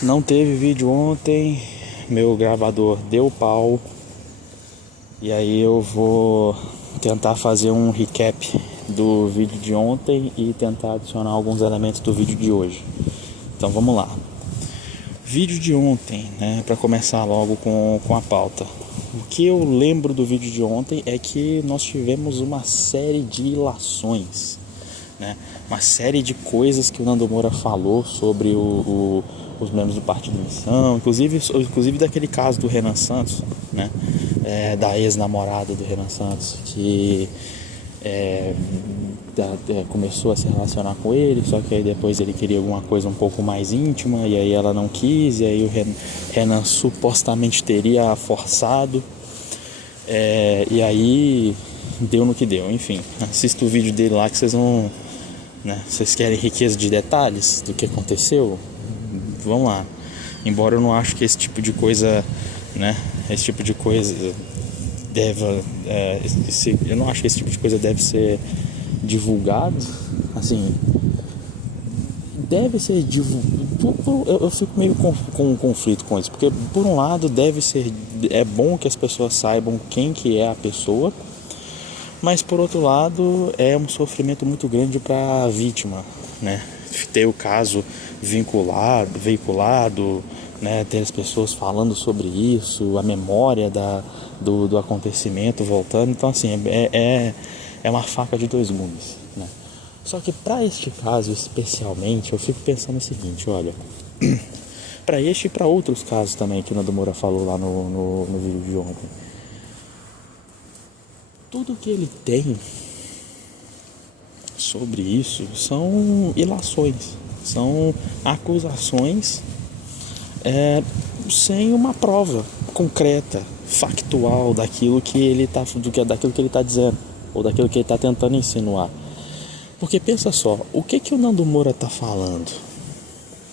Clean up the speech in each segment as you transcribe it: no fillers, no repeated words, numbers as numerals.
Não teve vídeo ontem, meu gravador deu pau. E aí eu vou tentar fazer um recap do vídeo de ontem e tentar adicionar alguns elementos do vídeo de hoje. Então vamos lá. Vídeo de ontem, né, para começar logo com a pauta. O que eu lembro do vídeo de ontem é que nós tivemos uma série de ilações, né? Uma série de coisas que o Nando Moura falou sobre os membros do Partido Missão, inclusive daquele caso do Renan Santos, né? Da ex-namorada do Renan Santos, que começou a se relacionar com ele, só que aí depois ele queria alguma coisa um pouco mais íntima, e aí ela não quis, e aí o Renan supostamente teria forçado, e aí deu no que deu. Enfim, assista o vídeo dele lá que vocês vão, né, vocês querem riqueza de detalhes do que aconteceu? Vamos lá. Embora eu não acho que esse tipo de coisa, né, eu não acho que esse tipo de coisa deve ser divulgado, assim, deve ser divulgado. Eu fico meio com um conflito com isso, porque por um lado é bom que as pessoas saibam quem que é a pessoa, mas por outro lado é um sofrimento muito grande para a vítima, né? Ter o caso veiculado, né? Ter as pessoas falando sobre isso, a memória do acontecimento voltando. Então assim, é uma faca de dois gumes, né? Só que para este caso especialmente eu fico pensando o seguinte, olha, para este e para outros casos também que o Nando Moura falou lá no vídeo de ontem, tudo que ele tem sobre isso são ilações, são acusações sem uma prova concreta, factual daquilo que ele está dizendo ou daquilo que ele está tentando insinuar. Porque pensa só, o que o Nando Moura está falando?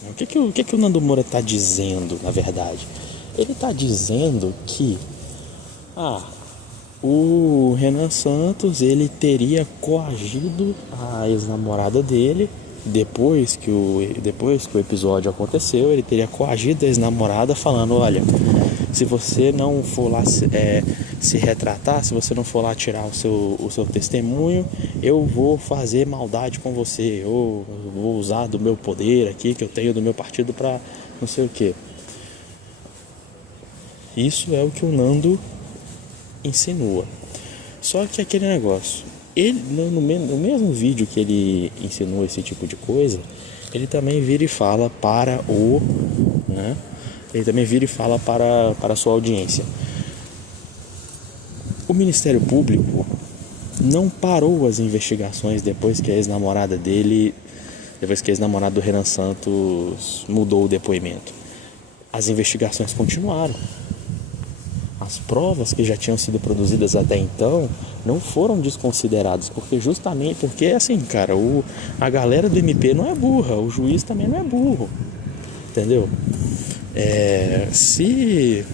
O que o Nando Moura está dizendo, na verdade? Ele está dizendo que o Renan Santos, ele teria coagido a ex-namorada dele depois que o episódio aconteceu. Ele teria coagido a ex-namorada falando, olha, se você não for lá se retratar, se você não for lá tirar o seu testemunho, eu vou fazer maldade com você, eu vou usar do meu poder aqui, que eu tenho do meu partido, para não sei o que. Isso é o que o Nando insinua. Só que aquele negócio, ele no mesmo vídeo que ele insinua esse tipo de coisa, ele também vira e fala para a sua audiência. O Ministério Público não parou as investigações depois que a ex-namorada do Renan Santos mudou o depoimento. As investigações continuaram. As provas que já tinham sido produzidas até então não foram desconsideradas, porque assim, cara, a galera do MP não é burra, o juiz também não é burro, entendeu? Se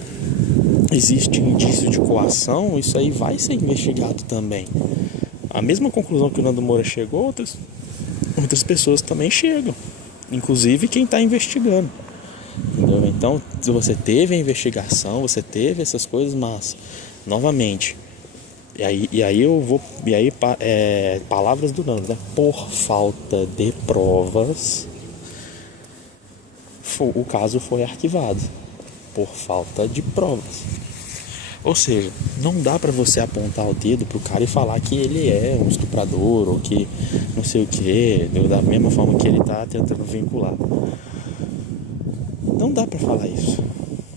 existe indício de coação, isso aí vai ser investigado também. A mesma conclusão que o Nando Moura chegou, outras pessoas também chegam, inclusive quem está investigando. Entendeu? Então, se você teve a investigação, você teve essas coisas, mas novamente, palavras do Nando, né? Por falta de provas, o caso foi arquivado por falta de provas. Ou seja, não dá pra você apontar o dedo pro cara e falar que ele é um estuprador ou que não sei o que, da mesma forma que ele tá tentando vincular. Não dá pra falar isso.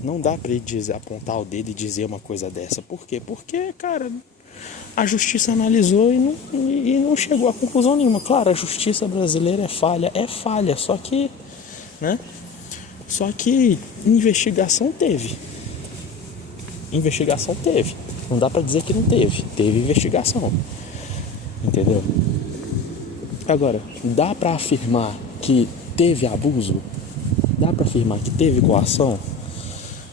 Não dá pra ele apontar o dedo e dizer uma coisa dessa. Por quê? Porque, cara, a justiça analisou e não chegou a conclusão nenhuma. Claro, a justiça brasileira é falha, só que, né? Só que investigação teve. Não dá pra dizer que não teve. Teve investigação. Entendeu? Agora, dá pra afirmar que teve abuso? Dá pra afirmar que teve coação?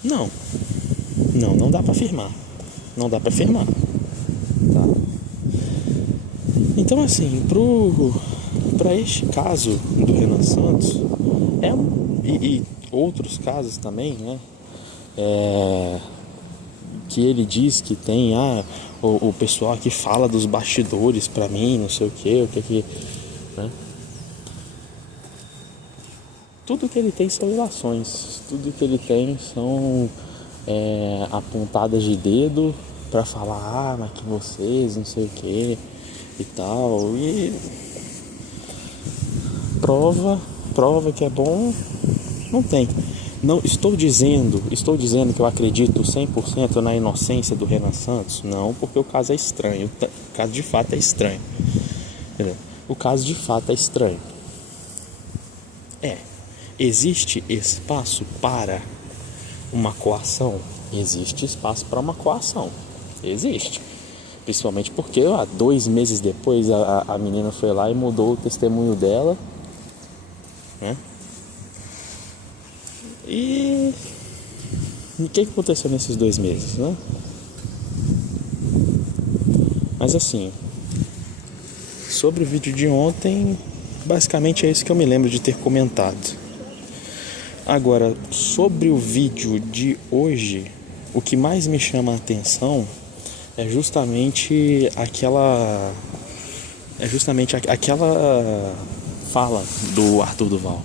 Não dá pra afirmar. Não dá pra afirmar. Tá? Então, assim, pra este caso do Renan Santos, E outros casos também, né? Que ele diz que tem o pessoal que fala dos bastidores pra mim, não sei o que, né? Tudo que ele tem são ilações, tudo que ele tem são apontadas de dedo pra falar, mas que vocês, não sei o que e tal. E prova que é bom, não tem. Não estou dizendo que eu acredito 100% na inocência do Renan Santos, não, porque o caso é estranho, o caso de fato é estranho, entendeu? O caso de fato é estranho. Existe espaço para uma coação? Existe espaço para uma coação, existe. Principalmente porque 2 meses depois a menina foi lá e mudou o testemunho dela, né? E o que aconteceu nesses 2 meses, né? Mas assim, sobre o vídeo de ontem, basicamente é isso que eu me lembro de ter comentado. Agora, sobre o vídeo de hoje, o que mais me chama a atenção é justamente aquela fala do Arthur Duval,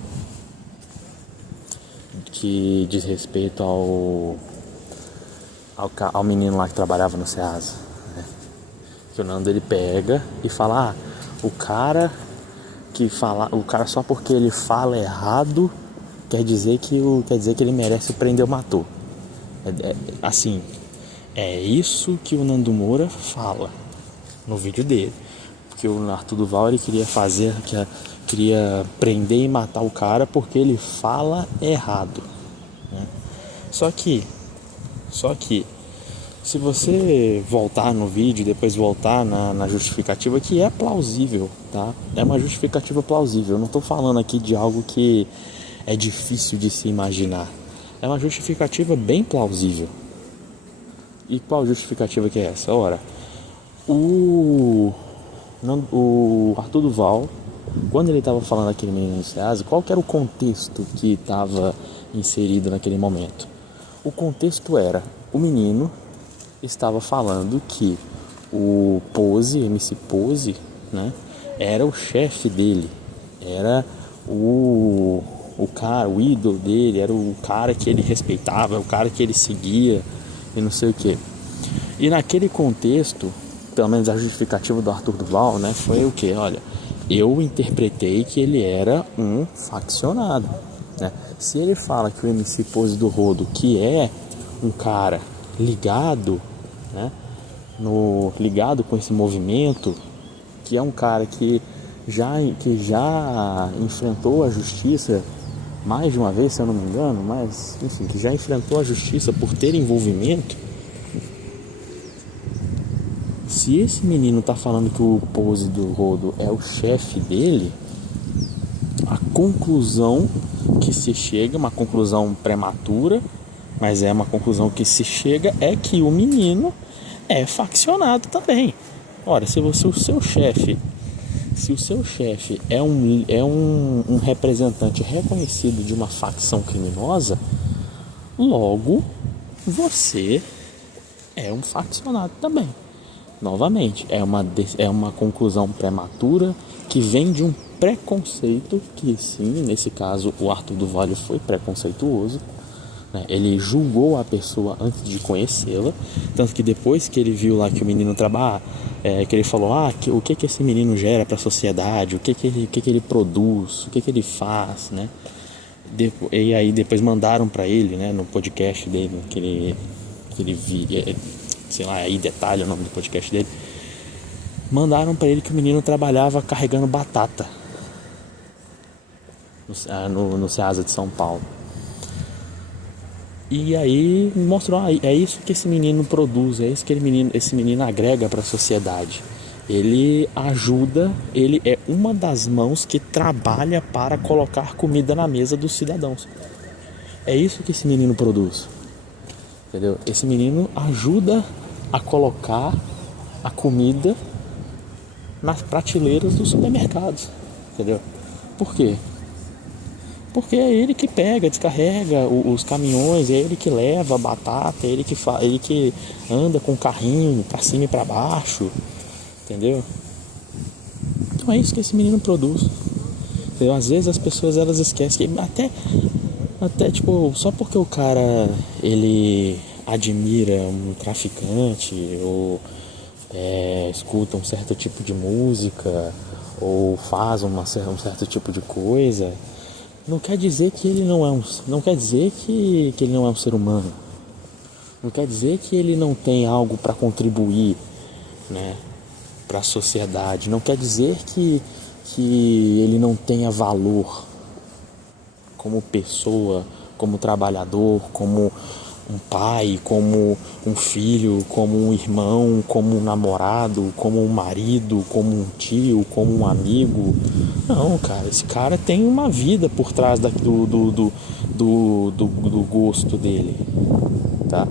que diz respeito ao menino lá que trabalhava no Ceasa, né? Que o Nando ele pega e fala, o cara só porque ele fala errado quer dizer que ele merece prender o matou. Assim, é isso que o Nando Moura fala no vídeo dele, porque o Arthur Duval ele queria prender e matar o cara porque ele fala errado, né? Só que se você voltar no vídeo e depois voltar na justificativa, que é plausível, tá? É uma justificativa plausível. Eu não estou falando aqui de algo que é difícil de se imaginar. É uma justificativa bem plausível. E qual justificativa que é essa? Ora, o Arthur Duval, quando ele estava falando aquele menino no Ceasa, qual que era o contexto que estava inserido naquele momento? O contexto era, o menino estava falando que o MC Pose, né, era o chefe dele, era o cara, o ídolo dele, era o cara que ele respeitava, o cara que ele seguia e não sei o que. E naquele contexto, pelo menos a justificativa do Arthur Duval, né, foi o que? Olha, eu interpretei que ele era um faccionado, né? Se ele fala que o MC Pose do Rodo, que é um cara ligado, né, ligado com esse movimento, que é um cara que já enfrentou a justiça mais de uma vez, se eu não me engano, mas enfim, que já enfrentou a justiça por ter envolvimento. Se esse menino tá falando que o Pose do Rodo é o chefe dele, a conclusão que se chega, uma conclusão prematura, mas é uma conclusão que se chega, é que o menino é faccionado também. Ora, se o seu chefe é um representante reconhecido de uma facção criminosa, logo você é um faccionado também. Novamente, é uma conclusão prematura que vem de um preconceito que, sim, nesse caso o Arthur Duval foi preconceituoso, né? Ele julgou a pessoa antes de conhecê-la, tanto que depois que ele viu lá que o menino trabalha, que ele falou, o que esse menino gera para a sociedade, o que ele produz, o que ele faz, né? E aí depois mandaram para ele, né, no podcast dele, que ele via, sei lá, aí detalha o nome do podcast dele, mandaram para ele que o menino trabalhava carregando batata no Ceasa de São Paulo. E aí mostrou, é isso que esse menino produz, é isso que esse menino agrega para a sociedade. Ele ajuda, ele é uma das mãos que trabalha para colocar comida na mesa dos cidadãos. É isso que esse menino produz, entendeu? Esse menino ajuda a colocar a comida nas prateleiras dos supermercados, entendeu? Por quê? Porque é ele que pega, descarrega os caminhões, é ele que leva a batata, é ele que anda com o carrinho pra cima e pra baixo, entendeu? Então é isso que esse menino produz. Entendeu? Às vezes as pessoas elas esquecem que até tipo, só porque o cara ele admira um traficante ou escuta um certo tipo de música ou faz um certo tipo de coisa, não quer dizer que ele não quer dizer que ele não é um ser humano. Não quer dizer que ele não tem algo para contribuir, né, para a sociedade. Não quer dizer que ele não tenha valor como pessoa, como trabalhador, como um pai, como um filho, como um irmão, como um namorado, como um marido, como um tio, como um amigo. Não, cara, esse cara tem uma vida por trás do gosto dele, tá?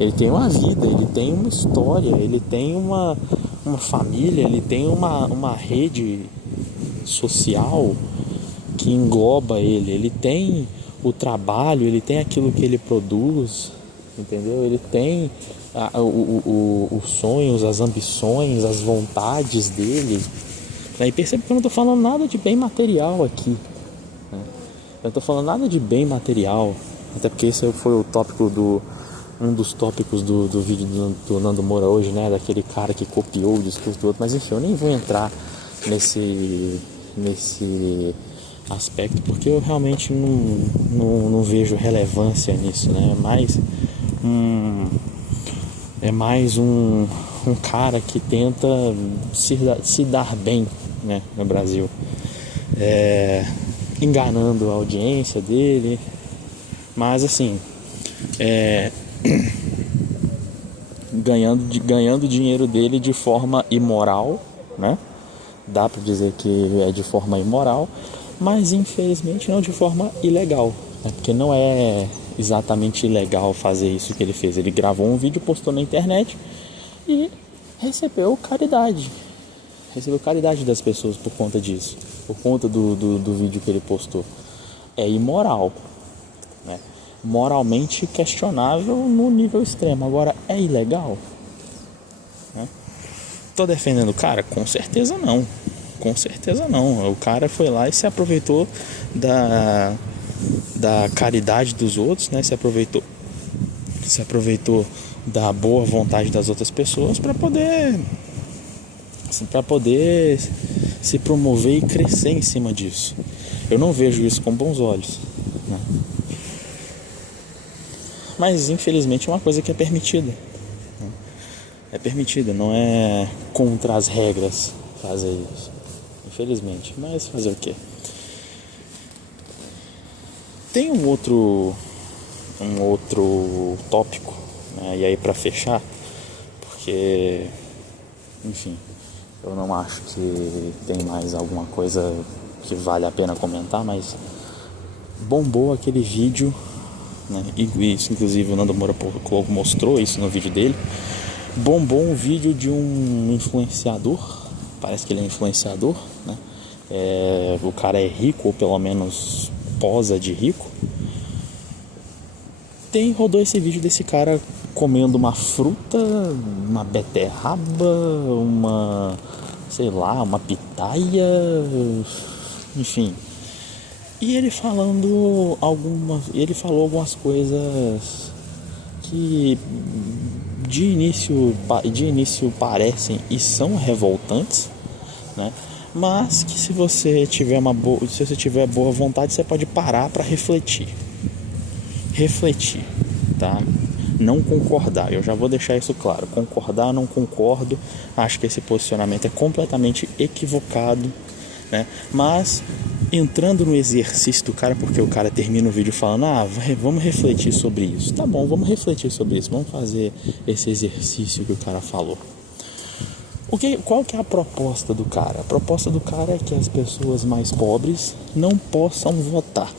Ele tem uma vida, ele tem uma história, ele tem uma família, ele tem uma rede social que engloba ele tem o trabalho, ele tem aquilo que ele produz, entendeu? Ele tem os sonhos, as ambições, as vontades dele. E percebe que eu não estou falando nada de bem material aqui, né? Eu não estou falando nada de bem material, até porque esse foi o tópico um dos tópicos do vídeo do Nando Moura hoje, né? Daquele cara que copiou o discurso do outro. Mas enfim, eu nem vou entrar nesse aspecto, porque eu realmente não vejo relevância nisso, né? É mais um cara que tenta se dar bem, né, no Brasil, enganando a audiência dele, mas assim, ganhando dinheiro dele de forma imoral, né? Dá para dizer que é de forma imoral, mas infelizmente não de forma ilegal, né? Porque não é exatamente ilegal fazer isso que ele fez. Ele gravou um vídeo, postou na internet e recebeu caridade das pessoas por conta disso, por conta do vídeo que ele postou. É imoral, né? Moralmente questionável no nível extremo. Agora, é ilegal, né? Tô defendendo o cara? Com certeza não. O cara foi lá e se aproveitou da caridade dos outros, né? Se aproveitou da boa vontade das outras pessoas para poder se promover e crescer em cima disso. Eu não vejo isso com bons olhos, né? Mas infelizmente é uma coisa que é permitida. É permitida, não é contra as regras fazer isso. Infelizmente, mas fazer o quê? Tem um outro tópico, né? E aí para fechar, porque, enfim, eu não acho que tem mais alguma coisa que vale a pena comentar, mas bombou aquele vídeo, né? E isso, inclusive, o Nando Moura mostrou isso no vídeo dele. Bombou um vídeo de um influenciador, parece que ele é influenciador, né? O cara é rico, ou pelo menos posa de rico. Rodou esse vídeo desse cara comendo uma fruta, uma beterraba, uma pitaia, enfim. E ele falou algumas coisas que de início parecem e são revoltantes, né? Mas que se você tiver boa vontade, você pode parar para refletir, tá? Não concordar, eu já vou deixar isso claro. Concordar, não concordo, acho que esse posicionamento é completamente equivocado, né? Mas entrando no exercício do cara, porque o cara termina o vídeo falando: vamos refletir sobre isso. Tá bom, vamos refletir sobre isso, vamos fazer esse exercício que o cara falou. Qual que é a proposta do cara? A proposta do cara é que as pessoas mais pobres não possam votar.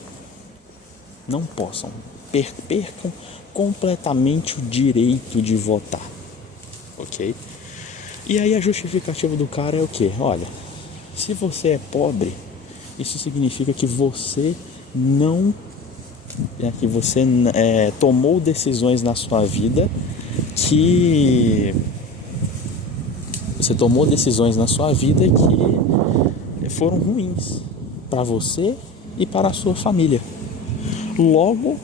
Não possam. Percam completamente o direito de votar. Ok? E aí a justificativa do cara é o quê? Olha, se você é pobre, isso significa que você não que você tomou decisões na sua vida que foram ruins para você e para a sua família. Logo,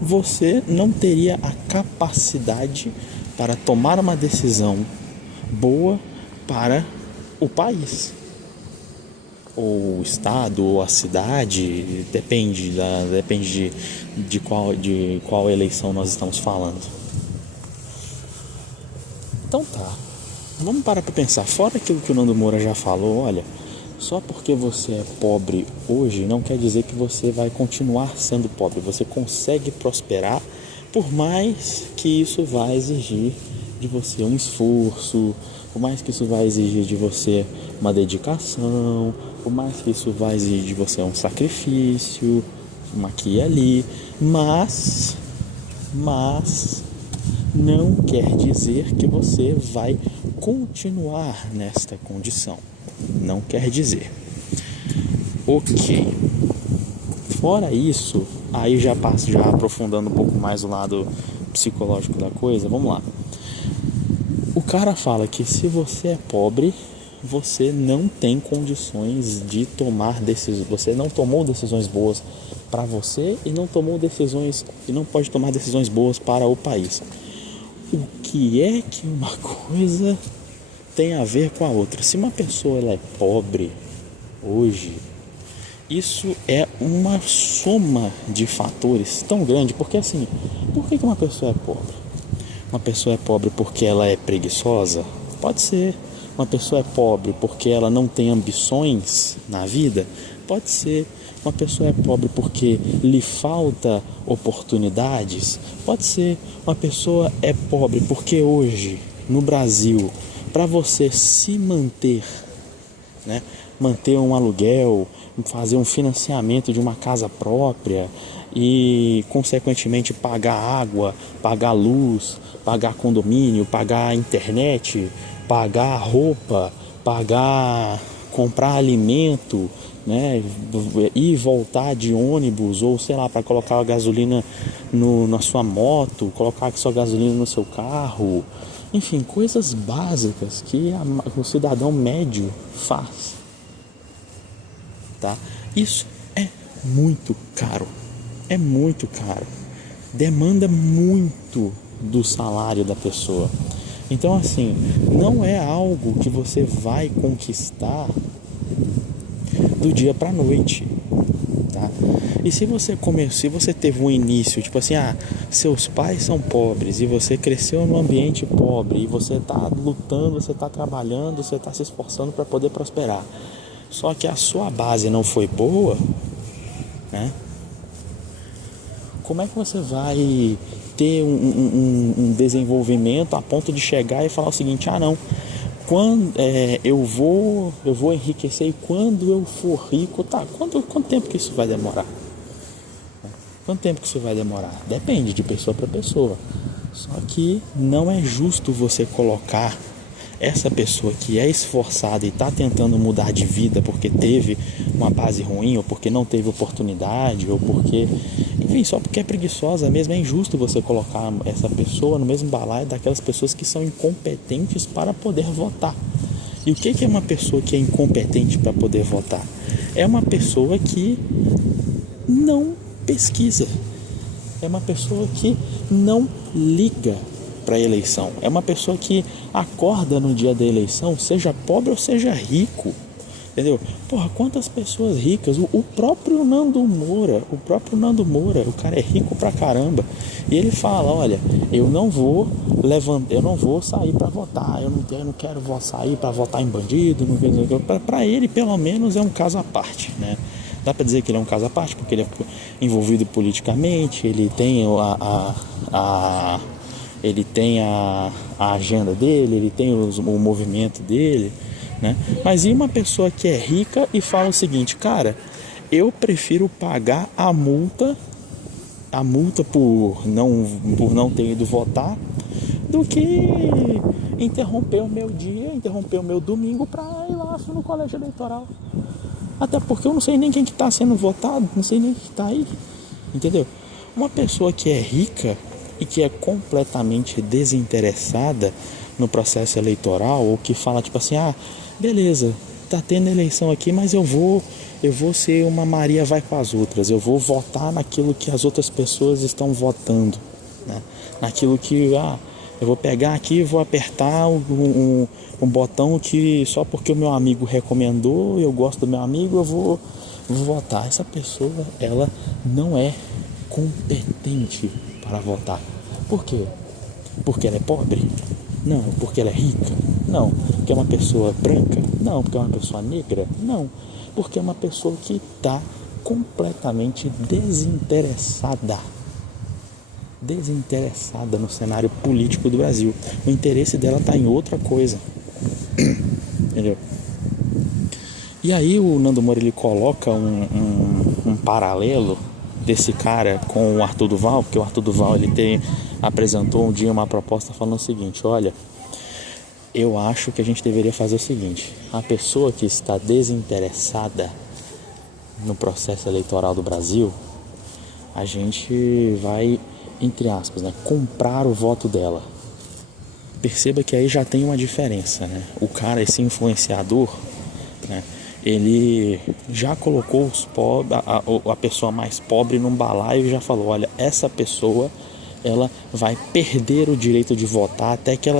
você não teria a capacidade para tomar uma decisão boa para o país, ou o estado, ou a cidade, depende de qual eleição nós estamos falando. Então tá, vamos parar para pensar. Fora aquilo que o Nando Moura já falou, olha, só porque você é pobre hoje não quer dizer que você vai continuar sendo pobre. Você consegue prosperar, por mais que isso vai exigir de você um esforço, por mais que isso vai exigir de você uma dedicação, por mais que isso vai exigir de você um sacrifício, aqui e ali, mas não quer dizer que você vai continuar nesta condição. Não quer dizer. Ok. Fora isso, aí já aprofundando um pouco mais o lado psicológico da coisa, vamos lá. O cara fala que se você é pobre, você não tem condições de tomar decisões, você não tomou decisões boas para você e não pode tomar decisões boas para o país. O que é que uma coisa tem a ver com a outra? Se uma pessoa ela é pobre hoje, isso é uma soma de fatores tão grande, porque assim, por que uma pessoa é pobre? Uma pessoa é pobre porque ela é preguiçosa? Pode ser. Uma pessoa é pobre porque ela não tem ambições na vida? Pode ser. Uma pessoa é pobre porque lhe falta oportunidades? Pode ser. Uma pessoa é pobre porque hoje, no Brasil, para você se manter, né, manter um aluguel, fazer um financiamento de uma casa própria e, consequentemente, pagar água, pagar luz, pagar condomínio, pagar internet, pagar roupa, comprar alimento, né, ir e voltar de ônibus, ou sei lá, para colocar a gasolina na sua moto, colocar a sua gasolina no seu carro, enfim, coisas básicas que o cidadão médio faz, tá? Isso é muito caro, demanda muito do salário da pessoa. Então, assim, não é algo que você vai conquistar do dia para noite, tá? E se você teve um início, tipo assim, seus pais são pobres e você cresceu num ambiente pobre e você tá lutando, você tá trabalhando, você tá se esforçando para poder prosperar, só que a sua base não foi boa, né? Como é que você vai ter um desenvolvimento a ponto de chegar e falar o seguinte: não, eu vou enriquecer, e quando eu for rico, tá? Quanto tempo que isso vai demorar? Quanto tempo que isso vai demorar? Depende de pessoa para pessoa. Só que não é justo você colocar essa pessoa que é esforçada e está tentando mudar de vida porque teve uma base ruim, ou porque não teve oportunidade, ou porque, enfim, só porque é preguiçosa mesmo. É injusto você colocar essa pessoa no mesmo balaio daquelas pessoas que são incompetentes para poder votar. E o que é uma pessoa que é incompetente para poder votar? É uma pessoa que não pesquisa, é uma pessoa que não liga para a eleição, é uma pessoa que acorda no dia da eleição, seja pobre ou seja rico, entendeu? Porra, quantas pessoas ricas, o próprio Nando Moura, o cara é rico pra caramba, e ele fala: olha, eu não vou sair para votar, eu não quero sair para votar em bandido, para ele pelo menos é um caso à parte, né? Dá para dizer que ele é um caso à parte porque ele é envolvido politicamente, ele tem a agenda dele, ele tem o movimento dele, né? Mas e uma pessoa que é rica e fala o seguinte: cara, eu prefiro pagar a multa por não ter ido votar, do que interromper o meu dia, interromper o meu domingo para ir lá no colégio eleitoral. Até porque eu não sei nem quem que tá sendo votado, não sei nem quem que tá aí, entendeu? Uma pessoa que é rica e que é completamente desinteressada no processo eleitoral, ou que fala tipo assim, beleza, tá tendo eleição aqui, mas eu vou ser uma Maria vai com as outras, eu vou votar naquilo que as outras pessoas estão votando, né? Naquilo que, eu vou pegar aqui e vou apertar um botão que só porque o meu amigo recomendou, eu gosto do meu amigo, eu vou votar. Essa pessoa, ela não é competente para votar. Por quê? Porque ela é pobre? Não. Porque ela é rica? Não. Porque é uma pessoa branca? Não. Porque é uma pessoa negra? Não. Porque é uma pessoa que está completamente desinteressada no cenário político do Brasil. O interesse dela está em outra coisa. Entendeu? E aí o Nando Moura, ele coloca um paralelo desse cara com o Arthur Duval, porque o Arthur Duval, ele apresentou um dia uma proposta falando o seguinte: olha, eu acho que a gente deveria fazer o seguinte: a pessoa que está desinteressada no processo eleitoral do Brasil, a gente vai, entre aspas, né, comprar o voto dela. Perceba que aí já tem uma diferença, né? O cara, esse influenciador, né, ele já colocou os pobres, a pessoa mais pobre num balaio e já falou: olha, essa pessoa, ela vai perder o direito de votar até que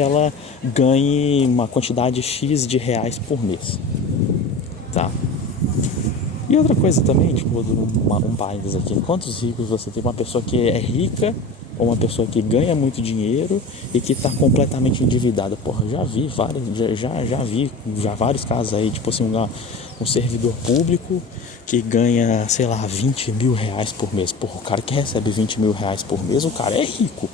ela ganhe uma quantidade X de reais por mês, tá? E outra coisa também, tipo, um parênteses aqui: quantos ricos você tem? Uma pessoa que é rica ou uma pessoa que ganha muito dinheiro e que está completamente endividada? Porra, já vi vários casos aí, tipo assim, um servidor público que ganha, sei lá, 20 mil reais por mês. Porra, o cara que recebe 20 mil reais por mês, o cara é rico.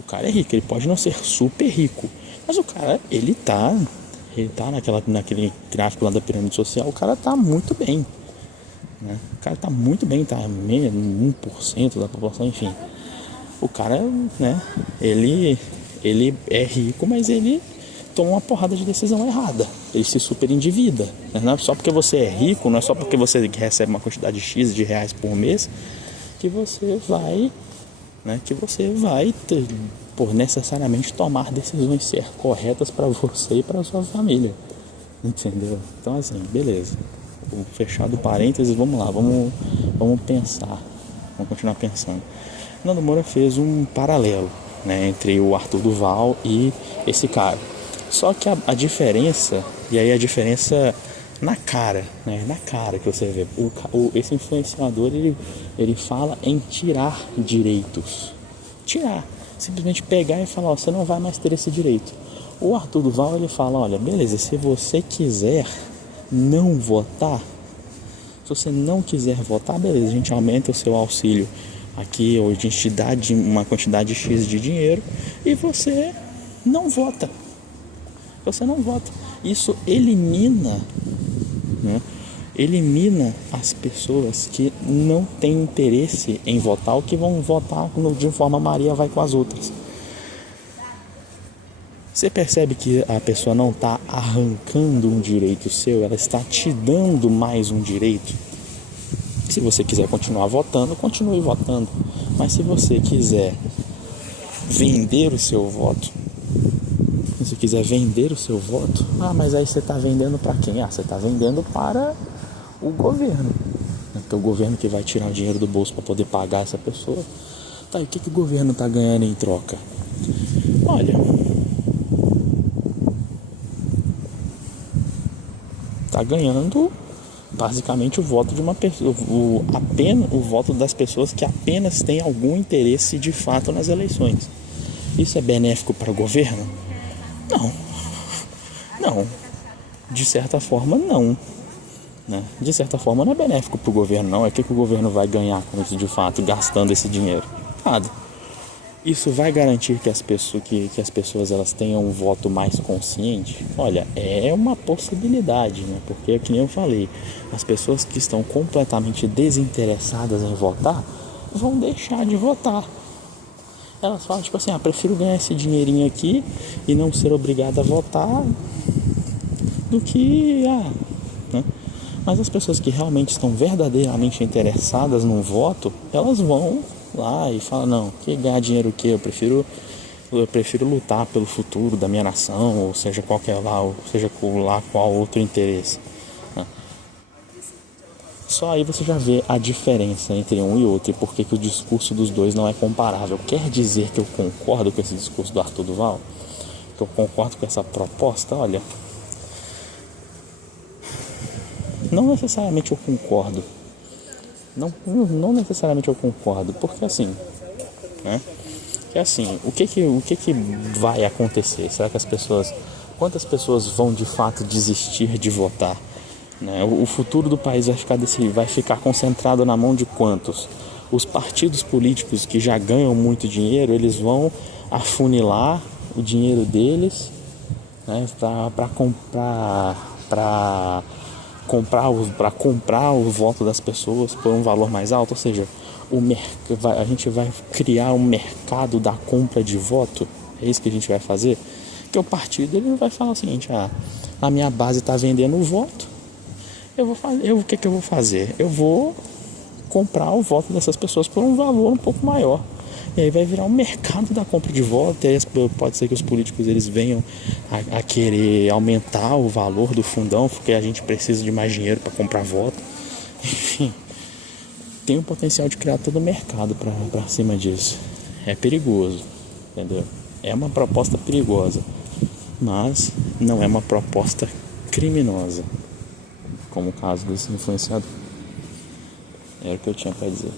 O cara é rico, ele pode não ser super rico, mas o cara, ele tá naquele gráfico lá da pirâmide social, o cara tá muito bem, né? O cara tá muito bem, tá 1% da população, enfim. O cara, né, ele é rico, mas ele toma uma porrada de decisão errada. Ele se super endivida, né? Não é só porque você é rico, não é só porque você recebe uma quantidade X de reais por mês que você vai, né, por necessariamente tomar decisões corretas para você e para sua família, entendeu? Então, assim, beleza, fechado parênteses, vamos lá, vamos pensar, vamos continuar pensando. Nando Moura fez um paralelo, né, entre o Arthur Duval e esse cara. Só que a diferença, e aí a diferença na cara, né, na cara que você vê, esse influenciador, ele fala em tirar direitos. Simplesmente pegar e falar: você não vai mais ter esse direito. O Arthur Duval, ele fala: olha, beleza, se você quiser não votar, se você não quiser votar, beleza, a gente aumenta o seu auxílio aqui, ou a gente te dá uma quantidade X de dinheiro e você não vota. Isso elimina, né? Elimina as pessoas que não têm interesse em votar ou que vão votar de forma Maria vai com as outras. Você percebe que a pessoa não está arrancando um direito seu, ela está te dando mais um direito. Se você quiser continuar votando, continue votando. Mas se você quiser vender o seu voto, mas aí você está vendendo para quem? Você está vendendo para o governo, né? Porque é o governo que vai tirar o dinheiro do bolso para poder pagar essa pessoa. Tá, e o que o governo está ganhando em troca? Olha, está ganhando basicamente o voto de uma pessoa, apenas o voto das pessoas que apenas têm algum interesse de fato nas eleições. Isso é benéfico para o governo? Não. De certa forma, não. Né? De certa forma, não é benéfico para o governo, não. É o que o governo vai ganhar com isso de fato, gastando esse dinheiro? Nada. Isso vai garantir que as pessoas elas tenham um voto mais consciente? Olha, é uma possibilidade, né? Porque, como eu falei, as pessoas que estão completamente desinteressadas em votar vão deixar de votar. Elas falam tipo assim: prefiro ganhar esse dinheirinho aqui e não ser obrigado a votar do que, né? Mas as pessoas que realmente estão verdadeiramente interessadas num voto, elas vão lá e falam, não, que ganhar dinheiro o quê? Eu prefiro lutar pelo futuro da minha nação, ou seja, qual outro interesse. Só aí você já vê a diferença entre um e outro e por que o discurso dos dois não é comparável. Quer dizer que eu concordo com esse discurso do Arthur Duval? Que eu concordo com essa proposta? Olha, não necessariamente eu concordo. Não necessariamente eu concordo, porque assim, né? Que assim, o que vai acontecer? Será que quantas pessoas vão de fato desistir de votar? Né? O futuro do país vai ficar concentrado na mão de quantos? Os partidos políticos que já ganham muito dinheiro, eles vão afunilar o dinheiro deles, né, para comprar o voto das pessoas por um valor mais alto, ou seja, a gente vai criar um mercado da compra de voto. É isso que a gente vai fazer? Que o partido ele vai falar o seguinte: a minha base está vendendo o voto, o que eu vou fazer? Eu vou comprar o voto dessas pessoas por um valor um pouco maior. E aí vai virar um mercado da compra de voto. E aí pode ser que os políticos eles venham a querer aumentar o valor do fundão, porque a gente precisa de mais dinheiro para comprar voto. Enfim, tem o potencial de criar todo o mercado para cima disso. É perigoso, entendeu? É uma proposta perigosa, mas não é uma proposta criminosa, como o caso desse influenciador. Era o que eu tinha para dizer.